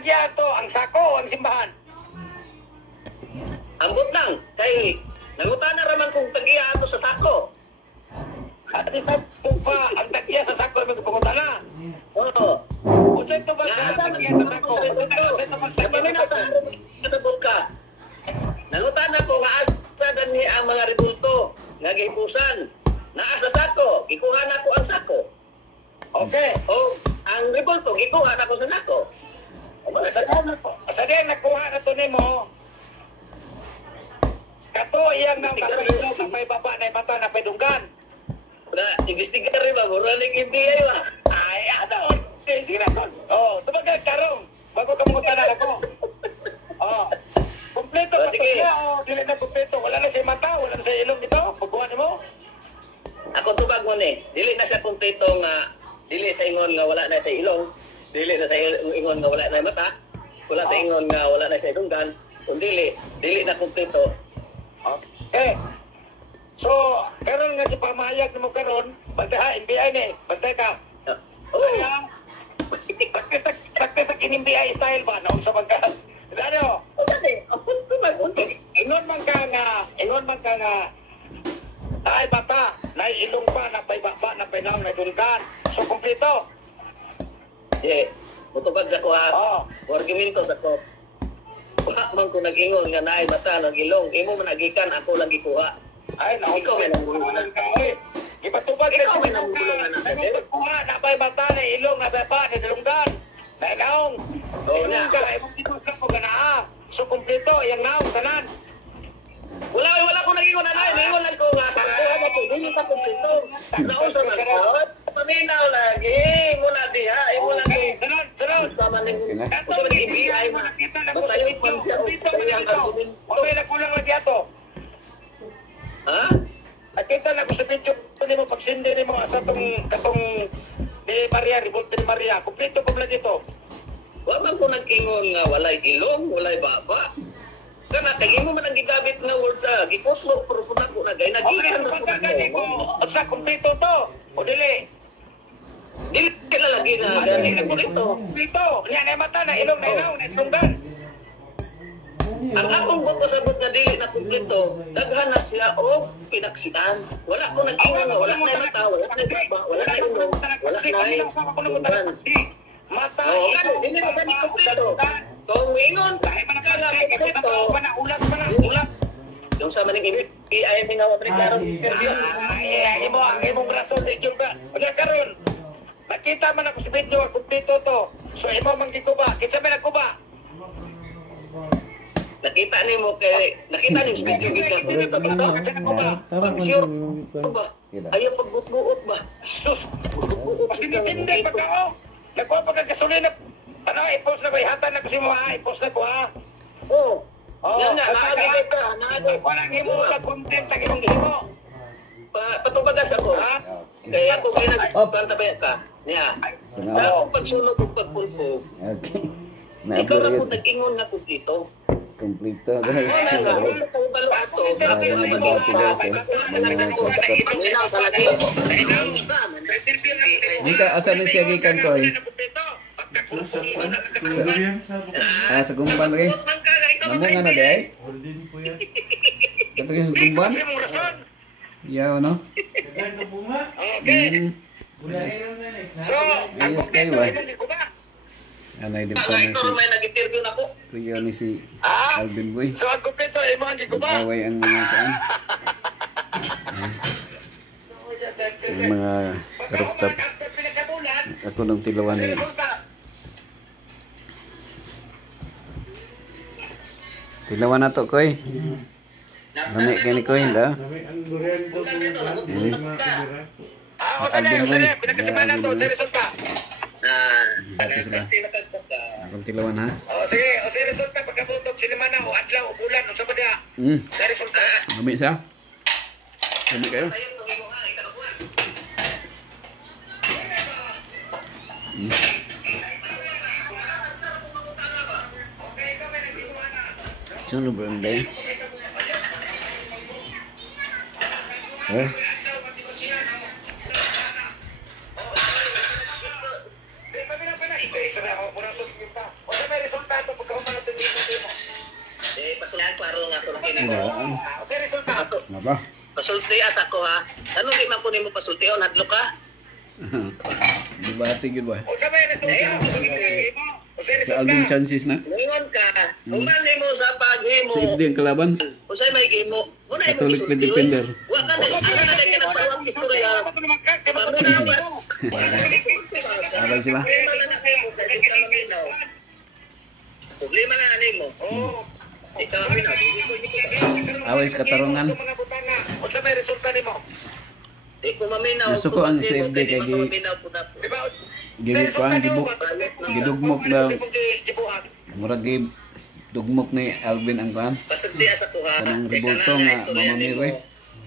Diyan to, ang sako, ang simbahan. Ambot lang, kay nangutana raman kung tagiya ato sa sako. At ito pa, ang tagya sa sako ay magpunta na. Oo. O saan ito ba sa tagya sa sako? Nasabot ka. Nangutana ko nga asa ni ang mga rebulto nga gipusan. Naa sa sako, gikuha na ko ang sako. Okay. O ang rebulto gikuha na ko sa sako. Sa diyan nakuha na to nimo. Kato iyang nang kapito na may baba na bata na pedunggan. Na investigar rin ba? Mura ning FBI ba? Ay, ano? Sige na. Oh, tumagal karong. Bago ka mga tanan ako. Oh. Kompleto Oh, ka sige. to. Oh, dili na kompleto. Wala na sa mata, wala na sa ilong dito. Pagkuhan mo. Ako tubag mo ni. Dili na siya kompleto nga dili sa ingon nga wala na sa ilong. Dili na sa ingon nga wala na mata. Wala sa ingon nga wala na sa ilonggan. Kung dili na kompleto. Okay. So, karon nga si pamayag mo karon, bantay ha, NBI ni, bantay ka. Oh. Kaya, practice na kin-NBI style ba? Naon sa pagka, ano? Ingon man ka nga, ay bata, nay ilong pa, napay baba, napay naong, nadulgan. So, kompleto. Yeah. Mutubag sa ko ha. Oo. Argumento sa ko. Wa man ko nag-ingon nga naay mata ng ilong. Imo man nagikan ako lang gikuha. Ay, naon Ikaw may nangulungan. Ipatubag Ikaw may nangulungan. Kuha, napay bata, na ilong, napay pa, nadulgan. Nay naong. Oo Ilong na. ka, imong ginusan mo ganaa. So, kompleto, yang naong, tanan. Wala ko nag-ingon na naay. Naingon lang ko nga sa kuha na to. Dili ka kompleto. Nausa man ko. Paminaw lagi. Muna diha. Imo lang ko. Sunod. Sama ning gusto ng FBI mo. Basta yung man siya sa iyang argumento. Okay, nakulang lagi ato. Ha? Nakita na ko sa video ni mo pagsindi ni mo sa katong ni Maria, Revolt ni Maria. Kompleto pa lagi ito. Wa man ko nag-ingon nga walay ilong, walay baba. Kana kay imo man ang gigabit nga word sa gikutlo pero kun ako nagay nagikan na ko. Sa kompleto to. O dili. Dili ka lagi na gani na ito. Kompleto. Niya na mata na ilong na ilaw na itunggan. Ang akong pagpasabot na dili na kumpleto, daghan na siya o pinaksitan. Wala ko nag-ingon nga wala na mata, wala na baba, wala na ilong, wala na mata. Oo, kano, dili na gani kumpleto. Kung ingon, kahit man ka nga kumpleto, ulat. yung sa maning FBI ni nga wabalik karon interview. Ay, ang imong rason di jud ba. Unya karon. Nakita man ako sa video kumpleto to. So imo man gikuba, kinsa man nagkuba? Nakita nimo sa video gid pero pag sure ba? Ayaw pagbuot ba? Sus. Mas hindi pa kao. Nagkuha pa ka gasolina. Ano, i-post na ko, ihatan na ko si mo ha, i-post na ko ha. Oo. Yan nga, naagibay ka. Walang himo, nag-content ang imong himo. Patubagas ako. Kaya ako kayo nagpantabayan ka. Niya. Sa akong pagsunod o pagpulpog, ikaw na po nag-ingon na kumplito. Kompleto guys. Balo ato. Sabi mo Nika asa ni siya gikan ko eh. Sa gumban rin. Namo nga na day. Kato yung gumban. Ya ano? Okay. So, Ayos kayo ba? Anay din pa na si may nag-interview na ko. Kuya ni si Alvin Boy. So, ang kumpleto, imo ang gikuba. Away ang mga kaan. Yung mga rooftop. Ako nung tilawan ni tilawan na to koy. Lami kayo ni koy da. Alvin Boy. Pinagkasiman na to, sa resulta. Akong tilawan ha. Sige, sa resulta, pagkabutok, sinimana, o adlaw, o bulan, o sabon niya. Sa resulta. Lami siya. Lami kayo. Sino ba yung day? kini mo. Wala. Sa resulta. Ako, Nga ba? pasulti as ako ha. Ano di man kunin mo pasulti on hadlo ka? Di ba tigil ba? O sa may resulta. O sa Sa resulta. Alvin chances na. Ningon ka. Umali mo sa paghimo. Sa FD ang kalaban. Usay may gimo. Muna mo Catholic isulti, defender. oy. Wa ka na nagpawag istorya. Pamuna ba? Abay sila. Problema na ani mo. Oo. Ikaw kami na. Away sa katarungan. O sa may resulta nimo. Di ko maminaw. Nasuko ang CFD kay Di ko maminaw po na po. Di ba? Gigi ko ang gidugmok daw. Gibuhat. Murag dugmok ni Alvin ang kan. Pasulti as ako ha. Kanang revolto nga mamamiro eh.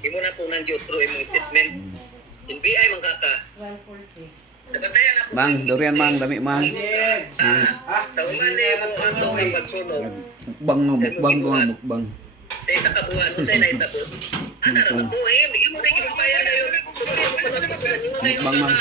Imo na po nang jutro imong statement. NBI man kaka. 140. Nabantayan ako. Mang, durian mang, dami mang. Sa umani mo ato ang pagsunod. Mukbang no, mukbang ko nga mukbang. Sa isa ka buwan mo sa naitabo. Ana ra po eh, bigyan mo ring isang bayan na yun. Sunod mo pa sa Mukbang mang.